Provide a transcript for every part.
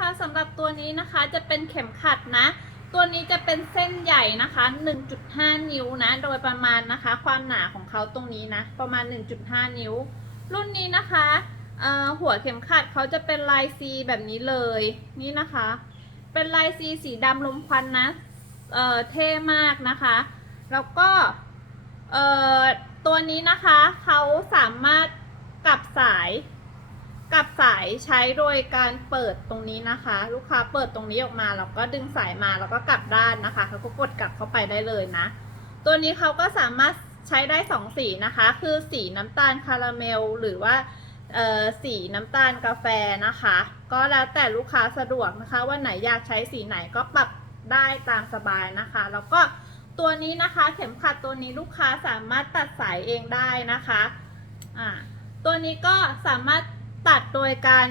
คะสำหรับตัวนี้นะคะจะเป็นเข็มขัดนะ ตัวนี้จะเป็นเส้นใหญ่นะคะ 1.5 นิ้วนะ โดยประมาณนะคะ ความหนาของเขาตรงนี้นะ ประมาณ 1.5 นิ้ว รุ่นนี้นะคะหัวเข็มขัดเขาจะเป็นลายซีแบบนี้เลย นี่นะคะ เป็นลายซีสีดำลมควันนะเเท่มากนะคะ แล้วก็ตัวนี้นะคะเขาสามารถกลับสาย กับสายใช้โดยการเปิดตรงนี้นะคะ ลูกค้าเปิดตรงนี้ออกมาแล้วก็ดึงสายมาแล้วก็กลับด้านนะคะเขาก็กดกลับเข้าไปได้เลยนะ ตัวนี้เขาก็สามารถใช้ได้สองสีนะคะ คือสีน้ำตาลคาราเมล หรือว่าสีน้ำตาลกาแฟนะคะ ก็แล้วแต่ลูกค้าสะดวกนะคะ ว่าไหนอยากใช้สีไหนก็ปรับได้ตามสบายนะคะ แล้วก็ตัวนี้นะคะเข็มขัดตัวนี้ลูกค้าสามารถตัดสายเองได้นะคะอ่าตัวนี้ก็สามารถ ตัดโดยการ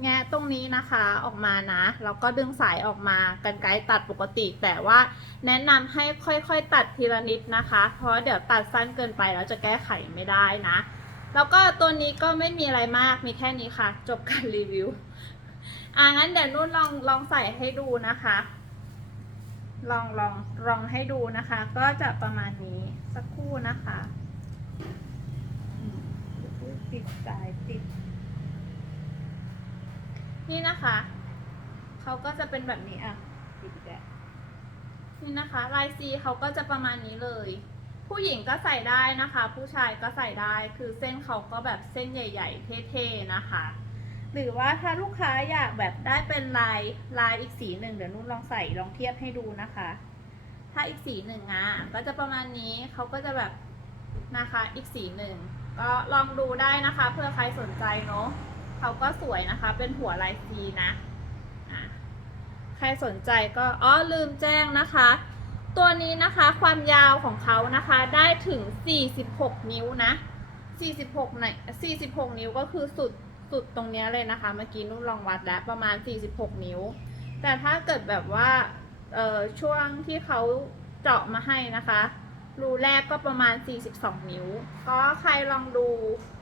แงะตรงนี้นะคะออกมานะ แล้วก็ดึงสายออกมากันไกรตัดปกติ แต่ว่าแนะนำให้ค่อยๆตัดทีละนิดนะคะ เพราะเดี๋ยวตัดสั้นเกินไปแล้วจะแก้ไขไม่ได้นะ แล้วก็ตัวนี้ก็ไม่มีอะไรมาก มีแค่นี้ค่ะ จบการรีวิว อ่างั้นเดี๋ยวนุ่นลองลองใส่ให้ดูนะคะ ลองลองลองให้ดูนะคะ ก็จะประมาณนี้สักครู่นะคะอืมติดสายติด นี่นะคะ เขาก็จะเป็นแบบนี้อะติดแกะนี่นะคะ ลายซีเขาก็จะประมาณนี้เลย ผู้หญิงก็ใส่ได้นะคะ ผู้ชายก็ใส่ได้ คือเส้นเขาก็แบบเส้นใหญ่ ๆ เท่ๆนะคะ หรือว่าถ้าลูกค้าอยากแบบได้เป็นลายลายอีกสีหนึ่งเดี๋ยวนุ่นลองใส่ลองเทียบให้ดูนะคะ ถ้าอีกสีหนึ่งอะก็จะประมาณนี้เขาก็จะแบบนะคะอีกสีหนึ่งก็ลองดูได้นะคะ เพื่อใครสนใจเนาะ เขาก็สวยนะคะ เป็นหัวลายซีนะใครสนใจก็อ๋อลืมแจ้งนะคะ ตัวนี้นะคะความยาวของเขานะคะได้ถึง 46 นิ้วนะ 46ไหน46 นิ้วก็คือสุดสุดตรงนี้เลยนะคะ เมื่อกี้นุ่นลองวัดแล้วประมาณ 46 นิ้ว แต่ถ้าเกิดแบบว่าช่วงที่เขาเจาะมาให้นะคะ รูแรกก็ประมาณ 42 นิ้ว ก็ใครลองดู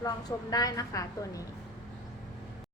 ลองชมได้นะคะตัวนี้